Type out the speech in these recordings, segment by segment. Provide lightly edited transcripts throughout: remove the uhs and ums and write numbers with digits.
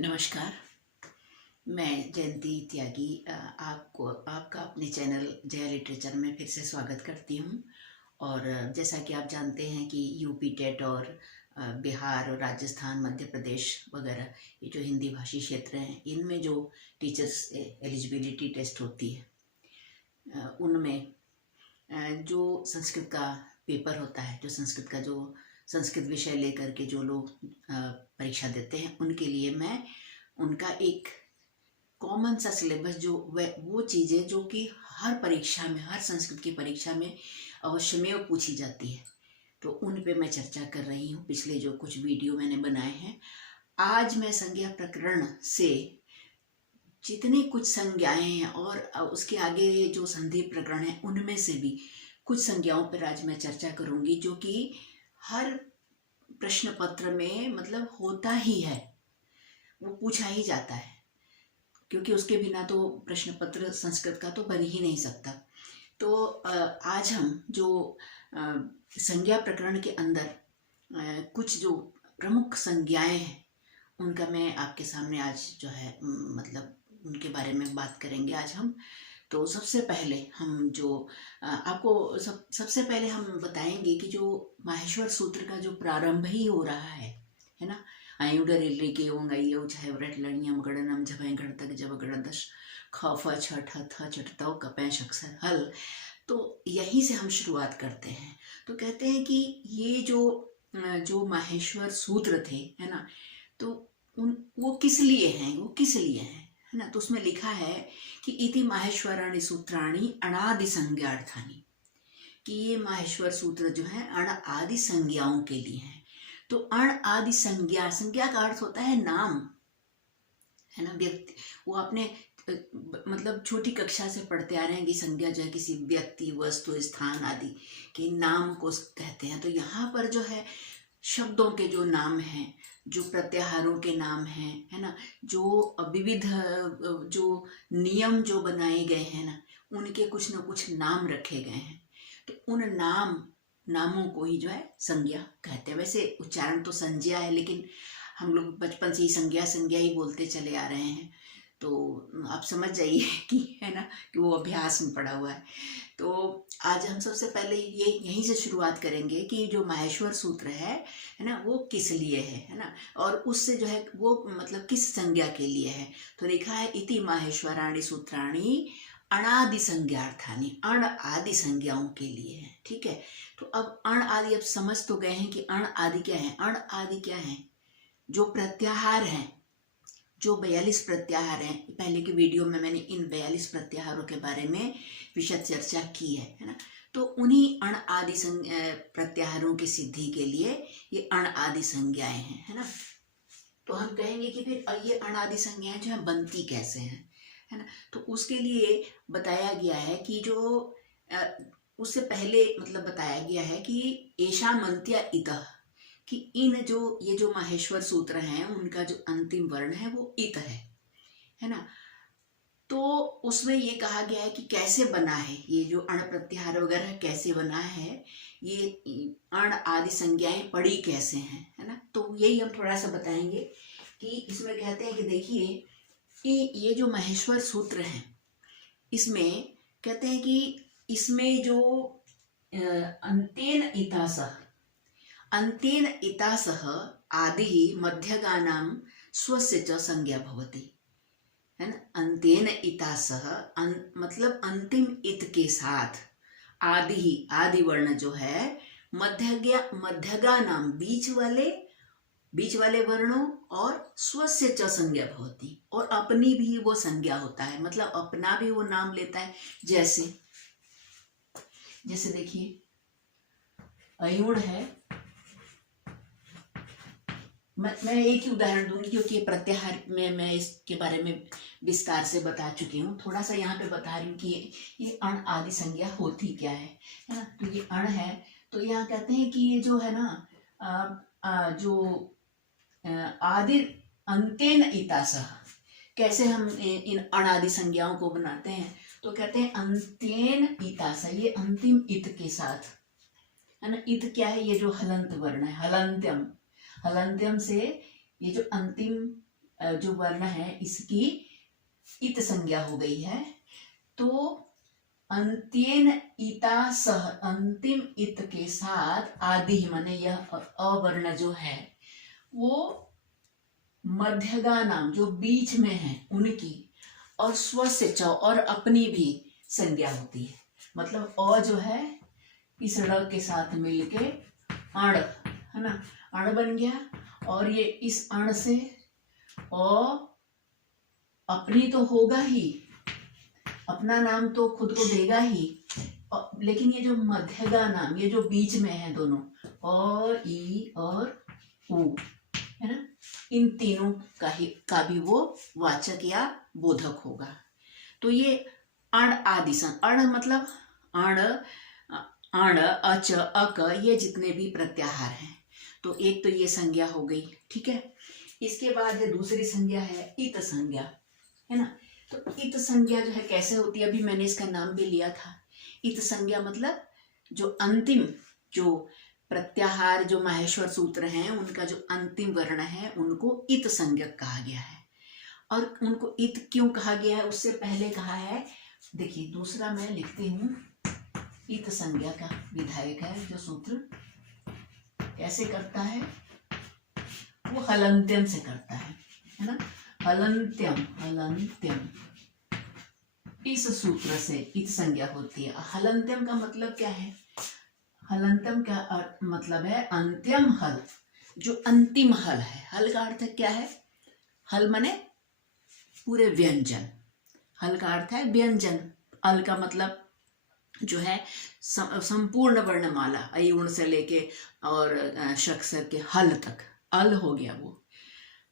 नमस्कार। मैं जयंती त्यागी आपका अपने चैनल जया लिटरेचर में फिर से स्वागत करती हूँ। और जैसा कि आप जानते हैं कि यूपी टेट और बिहार और राजस्थान, मध्य प्रदेश वगैरह ये जो हिंदी भाषी क्षेत्र हैं, इनमें जो टीचर्स एलिजिबिलिटी टेस्ट होती है उनमें जो संस्कृत का पेपर होता है, जो संस्कृत विषय लेकर के जो लोग परीक्षा देते हैं, उनके लिए मैं उनका एक कॉमन सा सिलेबस जो वो चीज़ें जो कि हर परीक्षा में, हर संस्कृत की परीक्षा में अवश्यमेव पूछी जाती है, तो उन पे मैं चर्चा कर रही हूँ। पिछले जो कुछ वीडियो मैंने बनाए हैं, आज मैं संज्ञा प्रकरण से जितनी कुछ संज्ञाएं हैं और उसके आगे जो संधि प्रकरण है, उनमें से भी कुछ संज्ञाओं पर आज मैं चर्चा करूंगी, जो कि हर प्रश्न पत्र में मतलब होता ही है, वो पूछा ही जाता है, क्योंकि उसके बिना तो प्रश्न पत्र संस्कृत का तो बन ही नहीं सकता। तो आज हम जो संज्ञा प्रकरण के अंदर कुछ जो प्रमुख संज्ञाएं हैं, उनका मैं आपके सामने आज जो है मतलब उनके बारे में बात करेंगे आज हम। तो सबसे पहले हम जो आपको सबसे पहले हम बताएंगे कि जो माहेश्वर सूत्र का जो प्रारंभ ही हो रहा है ना, आयुडरिल्ली के ओंगइयो छह व्रट लणियम गणनम झपय गणतक जब गणदश ख फ छ ठ थ चटतव कपय शक्सर हल। तो यहीं से हम शुरुआत करते हैं। तो कहते हैं कि ये जो माहेश्वर सूत्र थे, है ना, तो वो किस लिए हैं, है ना। तो उसमें लिखा है कि इति माहेश्वराणि सूत्राणि अणादि संज्ञार्थानि, कि ये माहेश्वर सूत्र जो है अण आदि संज्ञाओं के लिए हैं। तो अण आदि संज्ञा का अर्थ होता है नाम, है ना। व्यक्ति, वो आपने मतलब छोटी कक्षा से पढ़ते आ रहे हैं कि संज्ञा जो है किसी व्यक्ति, वस्तु, स्थान आदि के नाम को कहते हैं। तो यहाँ पर जो है शब्दों के जो नाम हैं, जो प्रत्याहारों के नाम हैं, है ना, जो विविध जो नियम जो बनाए गए हैं ना, उनके कुछ न कुछ नाम रखे गए हैं। तो उन नामों को ही जो है संज्ञा कहते हैं। वैसे उच्चारण तो संज्ञा है, लेकिन हम लोग बचपन से ही संज्ञा ही बोलते चले आ रहे हैं, तो आप समझ जाइए कि, है ना, कि वो अभ्यास में पड़ा हुआ है। तो आज हम सबसे पहले यहीं से शुरुआत करेंगे कि जो माहेश्वर सूत्र है ना, वो किस लिए है ना, और उससे जो है वो मतलब किस संज्ञा के लिए है। तो लिखा है इति माहेश्वराणि सूत्राणि अणादि संज्ञार्थानि, अण आदि संज्ञाओं के लिए है। ठीक है। तो अब अण आदि, अब समझ तो गए हैं कि अण आदि क्या है। अण आदि क्या है? जो प्रत्याहार हैं, जो 42 प्रत्याहार हैं। पहले के वीडियो में मैंने इन 42 प्रत्याहारों के बारे में विशद चर्चा की है ना। तो उन्हीं अण आदि प्रत्याहारों की सिद्धि के लिए ये अण आदि संज्ञाएं हैं, है ना। तो हम कहेंगे कि फिर ये अण आदि संज्ञाएं जो है बनती कैसे हैं, है ना। तो उसके लिए बताया गया है कि जो उससे पहले मतलब बताया गया है कि एषामन्त्या इतः, कि ये जो माहेश्वर सूत्र हैं, उनका जो अंतिम वर्ण है वो इत है ना। तो उसमें ये कहा गया है कि कैसे बना है ये जो अण प्रत्याहार वगैरह, कैसे बना है, ये अण आदि संज्ञाएं पड़ी कैसे हैं, है ना। तो यही हम थोड़ा सा बताएंगे कि इसमें कहते हैं कि देखिए कि ये जो माहेश्वर सूत्र हैं, इसमें कहते हैं कि इसमें जो अन्तेन इतासह आदि मध्यगानां स्वस्य च संज्ञा भवति, है ना। अन्तेन इतासह मतलब अंतिम इत के साथ आदि वर्ण जो है मध्यगानां बीच वाले वर्णों और स्वस्य च संज्ञा भवति, और अपनी भी वो संज्ञा होता है, मतलब अपना भी वो नाम लेता है। जैसे देखिए अयुण है, मैं एक ही उदाहरण दूंगी क्योंकि प्रत्याहार में मैं इसके बारे में विस्तार से बता चुकी हूँ। थोड़ा सा यहाँ पे बता रही हूँ कि ये अण आदि संज्ञा होती क्या है ना। तो ये अण है, तो यहाँ कहते हैं कि ये जो है ना जो आदि अंतेन इतासह, कैसे हम इन अण आदि संज्ञाओं को बनाते हैं। तो कहते हैं अंतेन इतासह, ये अंतिम इत के साथ, है ना। इत क्या है? ये जो हलंत वर्ण है, हलंत्यम से ये जो अंतिम जो वर्ण है इसकी इत संज्ञा हो गई है। तो अंत्येन इता सह, अंतिम इत के साथ आदि माने यह अवर्ण जो है वो मध्यगा नाम जो बीच में है उनकी और स्वस्य च और अपनी भी संज्ञा होती है। मतलब अ जो है इस ड़ के साथ मिलके अण है ना, अण बन गया। और ये इस अण से अ अपनी तो होगा ही, अपना नाम तो खुद को देगा ही, लेकिन ये जो मध्यगा नाम, ये जो बीच में है दोनों अ ई और उ है ना, इन तीनों का भी वो वाचक या बोधक होगा। तो ये अण आदि अण मतलब अण अच अक ये जितने भी प्रत्याहार हैं, तो एक तो ये संज्ञा हो गई, ठीक है। इसके बाद दूसरी संज्ञा है इत संज्ञा, है ना। तो इत संज्ञा जो है कैसे होती है, अभी मैंने इसका नाम भी लिया था। इत संज्ञा मतलब जो अंतिम जो प्रत्याहार जो माहेश्वर सूत्र हैं उनका जो अंतिम वर्ण है उनको इत संज्ञक कहा गया है। और उनको इत क्यों कहा गया है उससे पहले कहा है, देखिए दूसरा मैं लिखती हूँ। इत संज्ञा का विधायक है जो सूत्र कैसे करता है, वो हलंत्यम से करता है ना। हलंत्यम हलंत्यम इस सूत्र से इत संज्ञा होती है। हलंत्यम का मतलब क्या है, हलंत्यम का मतलब है अंत्यम हल, जो अंतिम हल है। हल का अर्थ क्या है, हल माने पूरे व्यंजन, हल का अर्थ है व्यंजन। अल का मतलब जो है संपूर्ण वर्णमाला अयुण से लेके और शक्सर के हल तक अल हो गया वो।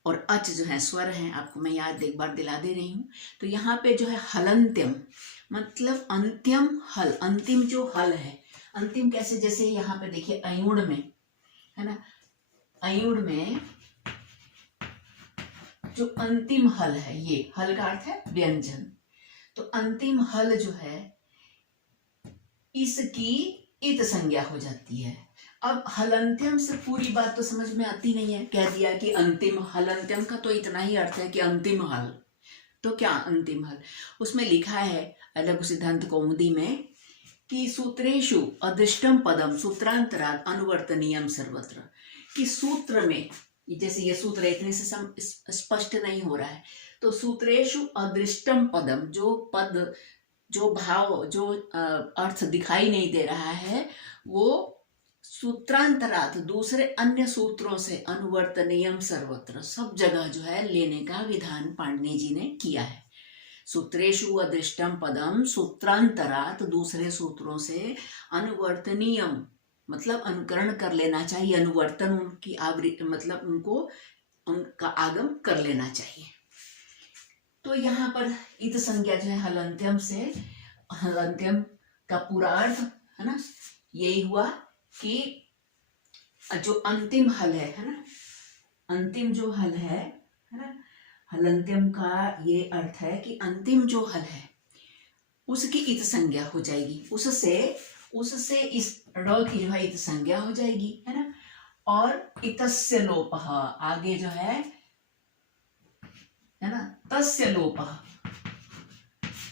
और अच जो है स्वर है, आपको मैं याद एक बार दिला दे रही हूँ। तो यहाँ पे जो है हलंत्यम मतलब अंत्यम हल, अंतिम जो हल है। अंतिम कैसे, जैसे यहाँ पे देखिए अयुण में है ना, अयुण में जो अंतिम हल है, ये हल का अर्थ है व्यंजन। तो अंतिम हल जो है इसकी इत संज्ञा हो जाती है। अब हलंत्यम से पूरी बात तो समझ में आती नहीं है, कह दिया कि अंतिम, हलंत्यम का तो इतना ही अर्थ है कि अंतिम हल। तो क्या अंतिम हल, उसमें लिखा है लघु सिद्धांत कौमुदी में कि सूत्रेषु अदृष्टम पदम सूत्रांतराद अनुवर्तनीयम सर्वत्र, कि सूत्र में, जैसे ये सूत्र इतने से स्पष्ट नहीं हो रहा है, तो सूत्रेषु अदृष्टम पदम, जो पद जो भाव जो अर्थ दिखाई नहीं दे रहा है वो सूत्रांतरात दूसरे अन्य सूत्रों से अनुवर्तनीयम सर्वत्र, सब जगह जो है लेने का विधान पाणिनि जी ने किया है। सूत्रेषु अदृष्टम पदम सूत्रांतरात दूसरे सूत्रों से अनुवर्तनीयम मतलब अनुकरण कर लेना चाहिए, अनुवर्तन उनकी आवृत्ति मतलब उनका आगम कर लेना चाहिए। तो यहाँ पर इत संज्ञा जो है हलंत्यम से, हलंत्यम का पूरा अर्थ है ना यही हुआ कि जो अंतिम हल है ना, अंतिम जो हल है ना, हलंत्यम का ये अर्थ है कि अंतिम जो हल है उसकी इत संज्ञा हो जाएगी, उससे इस ड़ की जो है इत संज्ञा हो जाएगी, है ना। और इतस्य लोपः आगे जो है ना, तस्य लोपः,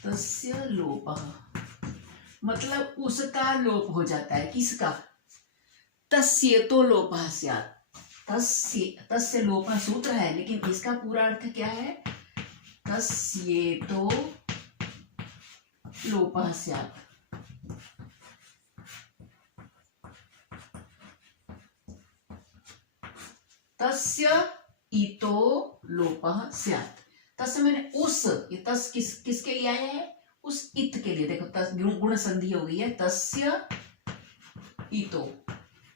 तस्य लोपः मतलब उसका लोप हो जाता है, किसका, तस्येतो लोपः स्यात्। तस्य लोपः सूत्र है, लेकिन इसका पूरा अर्थ क्या है, तस्येतो लोपः स्यात्। तस्य इतो लोपः स्यात्। तस्य मैंने उस, ये तस किसके लिए आया है, उस इत के लिए। देखो तस गुण संधि हो गई है, तस्य इतो,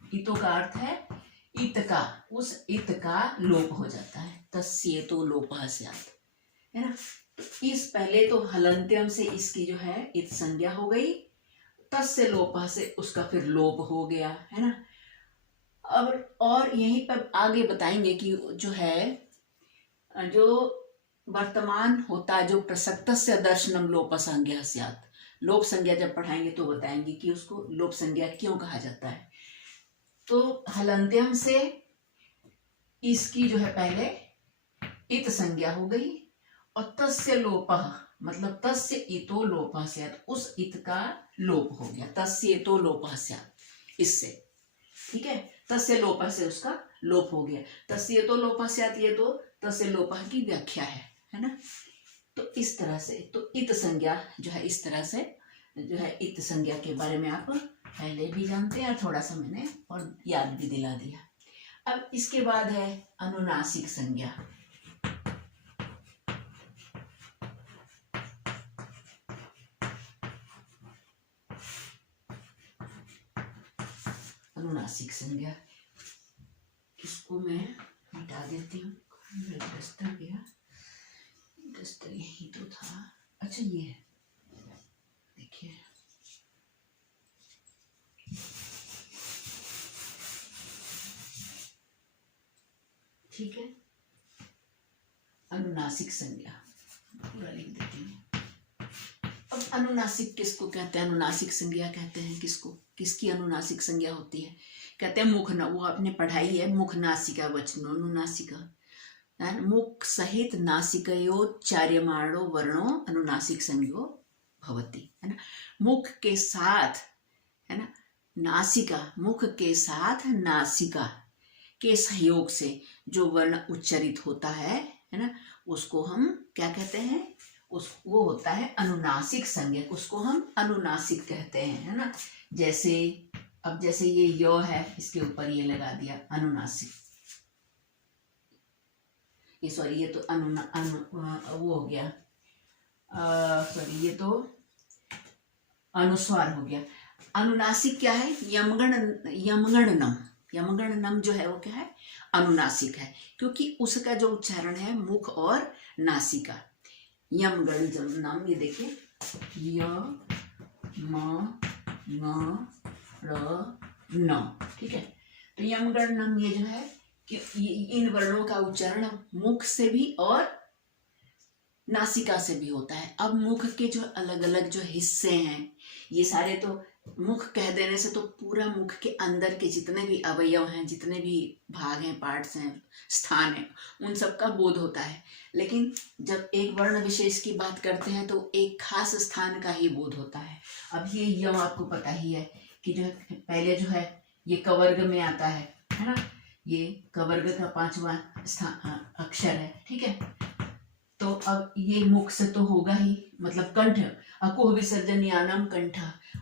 इतो का अर्थ है इत का, उस इत का लोप हो जाता है, तस्येतो लोपः स्यात्, है ना। इस पहले तो हलंत्यम से इसकी जो है इत संज्ञा हो गई, तस्य लोपः से उसका फिर लोप हो गया, है ना। अब और यहीं पर आगे बताएंगे कि जो है जो वर्तमान होता है, जो प्रसक्तस्य दर्शनम लोप संज्ञा स्यात्, लोप संज्ञा जब पढ़ाएंगे तो बताएंगे कि उसको लोप संज्ञा क्यों कहा जाता है। तो हलंत्यम से इसकी जो है पहले इत संज्ञा हो गई, और तस्य लोपः मतलब तस्य इतो लोपः स्यात्, उस इत का लोप हो गया, तस्य इतो लोपः स्यात्, इससे, ठीक है, तस्य लोपः से उसका लोप हो गया। तस्य इतो लोपः स्यात्, ये तो तस्य लोपः की व्याख्या है ना। तो इस तरह से तो इत संज्ञा जो है, इस तरह से जो है इत संज्ञा के बारे में आप पहले भी जानते हैं, और थोड़ा सा मैंने और याद भी दिला दिया। अब इसके बाद है अनुनासिक संज्ञा। अनुनासिक संज्ञा, इसको मैं मिटा देती हूँ, डस्टर गया, डस्टर यही तो था। अच्छा ये है, देखिए ठीक है, अनुनासिक संज्ञा पूरा लिख देती हूँ। अब अनुनासिक किसको कहते हैं, अनुनासिक संज्ञा कहते हैं किसको, किसकी अनुनासिक संज्ञा होती है, कहते हैं मुख न, वो आपने पढ़ाई है, मुख नासिका वचनो अनुनासिका, मुख सहित नासिकयोच्चार्यमाणो वर्णो अनुनासिक संज्ञो भवति, है ना। मुख के साथ, है ना, नासिका, मुख के साथ नासिका के सहयोग से जो वर्ण उच्चारित होता है ना, उसको हम क्या कहते हैं, वो होता है अनुनासिक संज्ञा, उसको हम अनुनासिक कहते हैं, है ना। जैसे अब जैसे ये य है, इसके ऊपर ये लगा दिया अनुनासिक, ये सॉरी ये तो वो हो गया, सॉरी ये तो अनुस्वार हो गया। अनुनासिक क्या है, यमगणनम, यमगणनम जो है वो क्या है, अनुनासिक है, क्योंकि उसका जो उच्चारण है मुख और नासिका। यमगणनम, ये देखिए य म न र न, ठीक है। तो यमगणनम ये जो है कि इन वर्णों का उच्चारण मुख से भी और नासिका से भी होता है। अब मुख के जो अलग अलग जो हिस्से हैं, ये सारे तो मुख कह देने से तो पूरा मुख के अंदर के जितने भी अवयव हैं, जितने भी भाग हैं, पार्ट्स हैं, स्थान हैं, उन सब का बोध होता है। लेकिन जब एक वर्ण विशेष की बात करते हैं तो एक खास स्थान का ही बोध होता है। अब ये यम आपको पता ही है कि जो है पहले जो है ये कवर्ग में आता है ना, ये कवर्ग का 5वां अक्षर है, ठीक है। तो अब ये मुख से तो होगा ही, मतलब कंठ, अकुह विसर्जन यानम कंठ,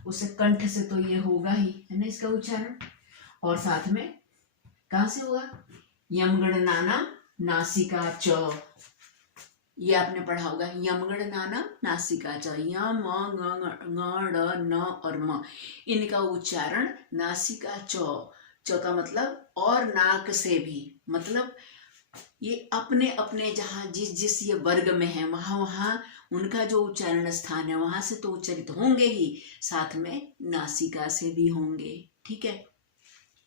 उससे कंठ से तो ये होगा ही, है ना, इसका उच्चारण। और साथ में कहाँ से होगा, यमगणनानाम नासिका च, ये आपने पढ़ा होगा, यमगणनानाम नासिका च, यम ङ ड़ न और म, इनका उच्चारण नासिका च का मतलब और नाक से भी, मतलब ये अपने अपने जहाँ जिस जिस ये वर्ग में है वहाँ वहाँ उनका जो उच्चारण स्थान है वहां से तो उच्चारित होंगे ही, साथ में नासिका से भी होंगे, ठीक है।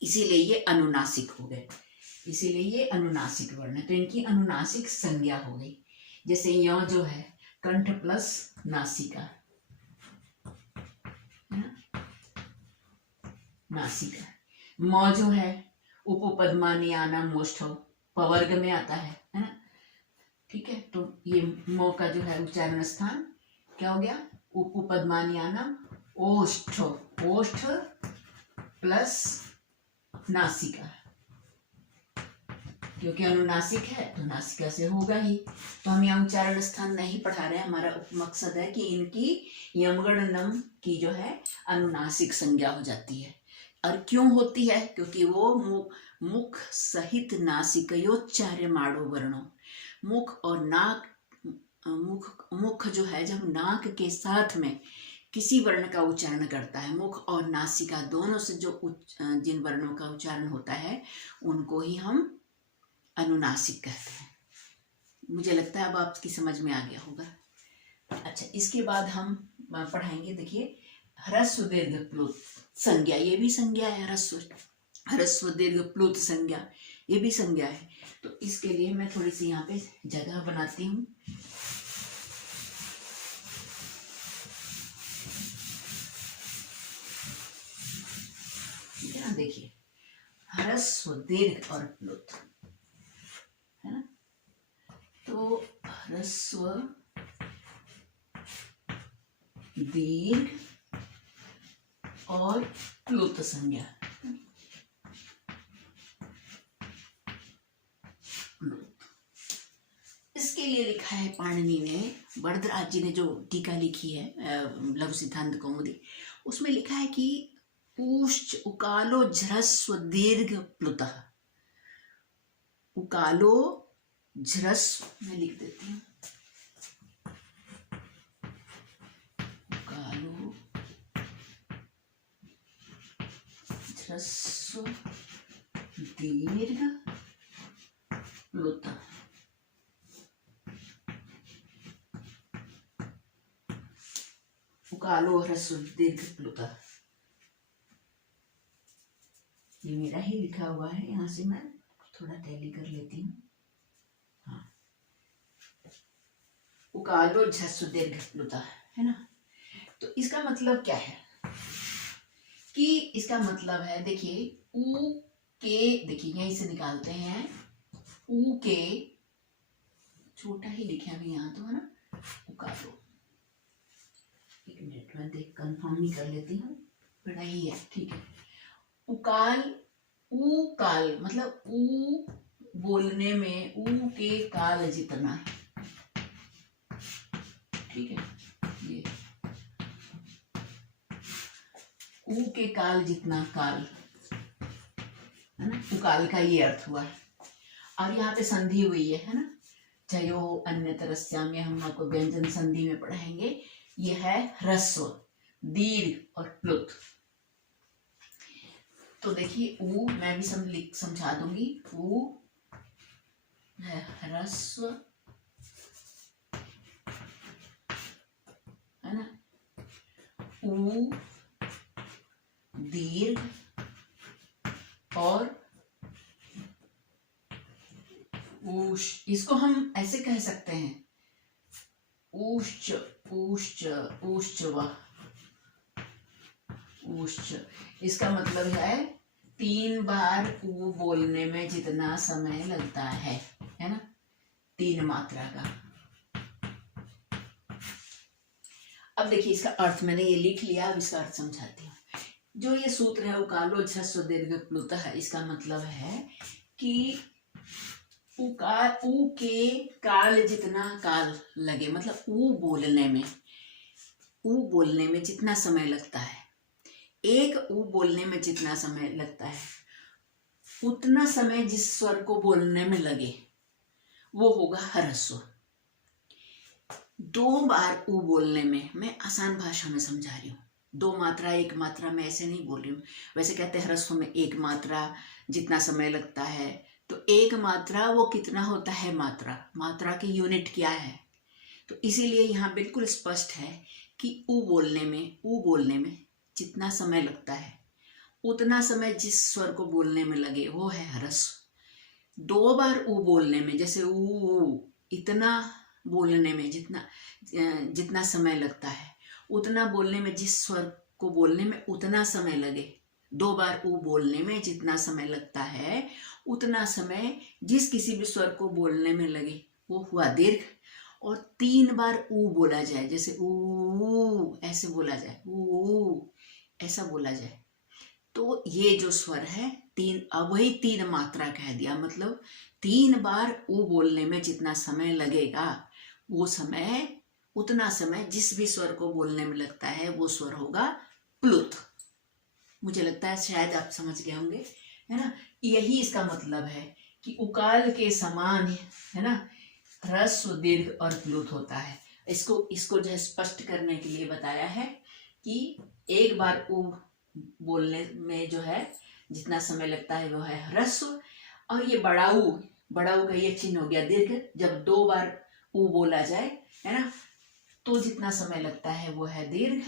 इसीलिए ये अनुनासिक हो गए, इसीलिए ये अनुनासिक वर्ण है, तो इनकी अनुनासिक संज्ञा हो गई। जैसे य जो है कंठ प्लस नासिका, नासिका। म जो है उपपद्मानियानाम मोष्ठौ, पवर्ग में आता है ना, ठीक है। तो ये म का जो है उच्चारण स्थान क्या हो गया, उपपद्मानियानाम ओष्ठ, ओष्ठ प्लस नासिका, क्योंकि अनुनासिक है तो नासिका से होगा ही। तो हम यहाँ उच्चारण स्थान नहीं पढ़ा रहे हैं, हमारा मकसद है कि इनकी यमगणनम की जो है अनुनासिक संज्ञा हो जाती है। और क्यों होती है, क्योंकि वो मुख सहित नासिकयोच्चार्यमाणो वर्णो, मुख और नाक, मुख जो है जब नाक के साथ में किसी वर्ण का उच्चारण करता है, मुख और नासिका दोनों से जो जिन वर्णों का उच्चारण होता है उनको ही हम अनुनासिक कहते हैं। मुझे लगता है अब आपकी समझ में आ गया होगा। अच्छा, इसके बाद हम पढ़ाएंगे, देखिए ह्रस्व दीर्घ प्लुत संज्ञा, ये भी संज्ञा है, ह्रस्व दीर्घ प्लुत संज्ञा, ये भी संज्ञा है। तो इसके लिए मैं थोड़ी सी यहाँ पे जगह बनाती हूँ। देखिए ह्रस्व दीर्घ और प्लुत, है ना, तो ह्रस्व दीर्घ और प्लुत संज्ञा। इसके लिए लिखा है पाणिनि ने, वरदराज जी ने जो टीका लिखी है लघु सिद्धांत कौमुदी, उसमें लिखा है कि ऊश्च उकालो झ्रस्व दीर्घ प्लुतः। उकालो झ्रस्व, मैं लिख देती हूँ, उकालो झ्रस्व दीर्घ प्लुतः। उकालो ह्रस्व दीर्घ प्लुतः, ये मेरा ही लिखा हुआ है, यहाँ से मैं थोड़ा टैली कर लेती हूँ। हाँ, उकालो ह्रस्व दीर्घ प्लुतः, है ना। तो इसका मतलब क्या है कि इसका मतलब है, देखिए ऊ के, देखिए यहीं से निकालते हैं, ऊ के, छोटा ही लिखा है यहाँ तो, है ना। उकालो, एक मिनट में देख कंफर्म ही कर लेती हूँ, बड़ा ही है, ठीक है। उकाल, ऊ काल मतलब ऊ बोलने में ऊ के काल जितना है, ठीक है। ये ऊ के काल जितना काल, है ना, उकाल का ये अर्थ हुआ है। और यहाँ पे संधि हुई है ना, चयो अन्यतरस्या में हम आपको व्यंजन संधि में पढ़ाएंगे। यह है ह्रस्व दीर्घ और प्लुत। तो देखिए ऊ मैं भी समझा दूंगी, ऊ है ह्रस्व, है ना, ऊ दीर्घ और ऊश, इसको हम ऐसे कह सकते हैं, ऊश्च ऊश्च ऊश्चव ऊश्च। इसका मतलब है 3 बार ऊ बोलने में जितना समय लगता है ना, 3 मात्रा का। अब देखिए इसका अर्थ मैंने ये लिख लिया, अब इसका अर्थ समझाती हूँ। जो ये सूत्र है उकालो ह्रस्व दीर्घ प्लुतः, इसका मतलब है कि ऊ के काल जितना काल लगे, मतलब ऊ बोलने में जितना समय लगता है, एक ऊ बोलने में जितना समय लगता है, उतना समय जिस स्वर को बोलने में लगे वो होगा ह्रस्व। 2 बार ऊ बोलने में, मैं आसान भाषा में समझा रही हूँ, 2 मात्रा 1 मात्रा में ऐसे नहीं बोल रही हूँ। वैसे कहते हैं ह्रस्व में 1 मात्रा जितना समय लगता है, तो 1 मात्रा वो कितना होता है, मात्रा की यूनिट क्या है। तो इसीलिए यहाँ बिल्कुल स्पष्ट है कि ऊ बोलने में जितना समय लगता है, उतना समय जिस स्वर को बोलने में लगे वो है ह्रस्व। 2 बार ऊ बोलने में, जैसे ऊ, इतना बोलने में जितना समय लगता है, उतना बोलने में जिस स्वर को बोलने में उतना समय लगे। 2 बार ऊ बोलने में जितना समय लगता है, उतना समय जिस किसी भी स्वर को बोलने में लगे वो हुआ दीर्घ। और 3 बार ऊ बोला जाए, जैसे ऊ ऐसे बोला जाए, ऊ ऐसा बोला जाए, तो ये जो स्वर है 3, अब वही 3 मात्रा कह दिया, मतलब 3 बार ऊ बोलने में जितना समय लगेगा, वो समय, उतना समय जिस भी स्वर को बोलने में लगता है वो स्वर होगा प्लुत। मुझे लगता है शायद आप समझ गए होंगे, है ना। यही इसका मतलब है कि उकाल के समान, है ना, ह्रस्व दीर्घ और प्लुत होता है। इसको जो है स्पष्ट करने के लिए बताया है कि 1 बार ऊ बोलने में जो है जितना समय लगता है वो है ह्रस्व, और ये बड़ा ऊ का ये चिन्ह हो गया दीर्घ। जब 2 बार ऊ बोला जाए, है ना, तो जितना समय लगता है वो है दीर्घ।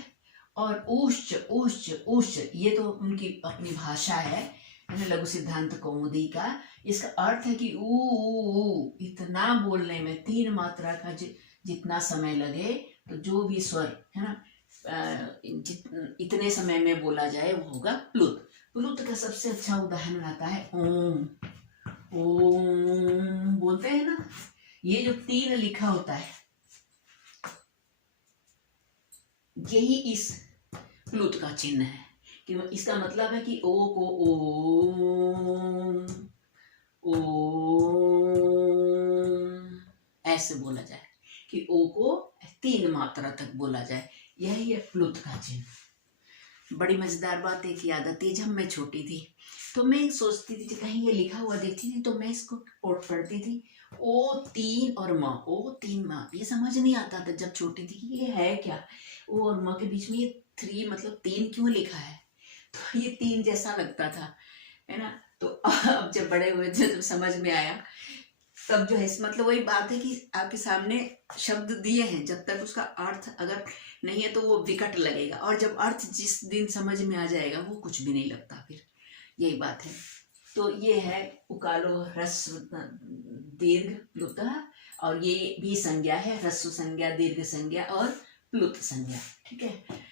और ऊश्च ये तो उनकी अपनी भाषा है ना, लघु सिद्धांत कौमुदी का। इसका अर्थ है कि ऊ इतना बोलने में 3 मात्रा का जितना समय लगे, तो जो भी स्वर, है ना, इतने समय में बोला जाए वो होगा प्लुत। प्लुत का सबसे अच्छा उदाहरण आता है ओम। ओम बोलते हैं ना, ये जो 3 लिखा होता है यही इस प्लुत का चिन्ह है, कि इसका मतलब है कि ओ को ओम ओम ऐसे बोला जाए, कि ओ को 3 मात्रा तक बोला जाए, यही है प्लुत का चिन्ह। बड़ी मजेदार बात एक याद आती है, जब मैं छोटी थी तो मैं सोचती थी कि कहीं ये लिखा हुआ देखती थी तो मैं इसको पढ़ती थी, ओ 3 और माँ, ओ 3 माँ। ये समझ नहीं आता था जब छोटी थी कि ये है क्या, ओ और माँ के बीच में ये 3 मतलब 3 क्यों लिखा है, तो ये 3 जैसा लगता था, है ना। तो अब जब बड़े हुए थे जब समझ में आया, तब जो है मतलब वही बात है कि आपके सामने शब्द दिए हैं, जब तक उसका अर्थ अगर नहीं है तो वो विकट लगेगा, और जब अर्थ जिस दिन समझ में आ जाएगा वो कुछ भी नहीं लगता, फिर यही बात है। तो ये है उकालो ह्रस्व दीर्घ प्लुत, और ये भी संज्ञा है, ह्रस्व संज्ञा, दीर्घ संज्ञा और प्लुत संज्ञा, ठीक है।